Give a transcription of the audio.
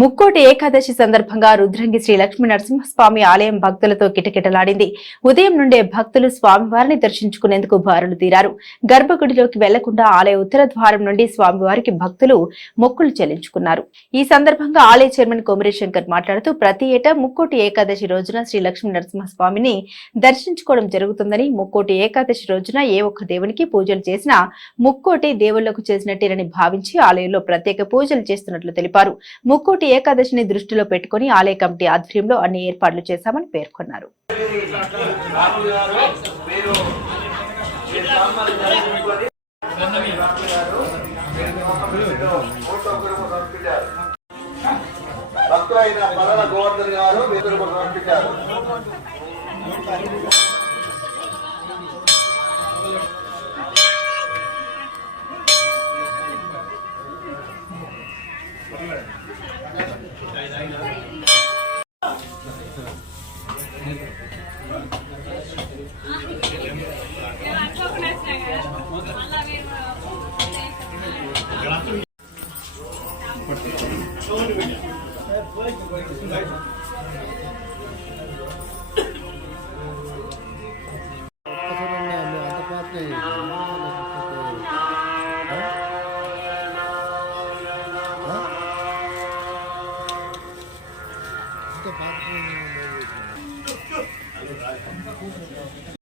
ముక్కోటి ఏకాదశి సందర్భంగా రుద్రంగి శ్రీ లక్ష్మీ నరసింహస్వామి ఆలయం భక్తులతో కిటకిటలాడింది. ఉదయం నుండే భక్తులు స్వామివారిని దర్శించుకునేందుకు బారులు తీరారు. గర్భగుడిలోకి వెళ్లకుండా ఆలయ ఉత్తర ద్వారం నుండి స్వామివారికి భక్తులు మొక్కులు చెల్లించుకున్నారు. ఈ సందర్భంగా ఆలయ చైర్మన్ కొమిరి శంకర్ మాట్లాడుతూ ప్రతి ఏటా ముక్కోటి ఏకాదశి రోజున శ్రీ లక్ష్మీ నరసింహస్వామిని దర్శించుకోవడం జరుగుతుందని, ముక్కోటి ఏకాదశి రోజున ఏ ఒక్క దేవునికి పూజలు చేసినా ముక్కోటి దేవుళ్లకు చేసినట్టేనని భావించి ఆలయంలో ప్రత్యేక పూజలు చేస్తున్నట్లు తెలిపారు. ముక్కోటి ఏకాదశిని దృష్టిలో పెట్టుకుని ఆలయ కమిటీ ఆధ్వర్యంలో అన్ని ఏర్పాట్లు చేశామని పేర్కొన్నారు.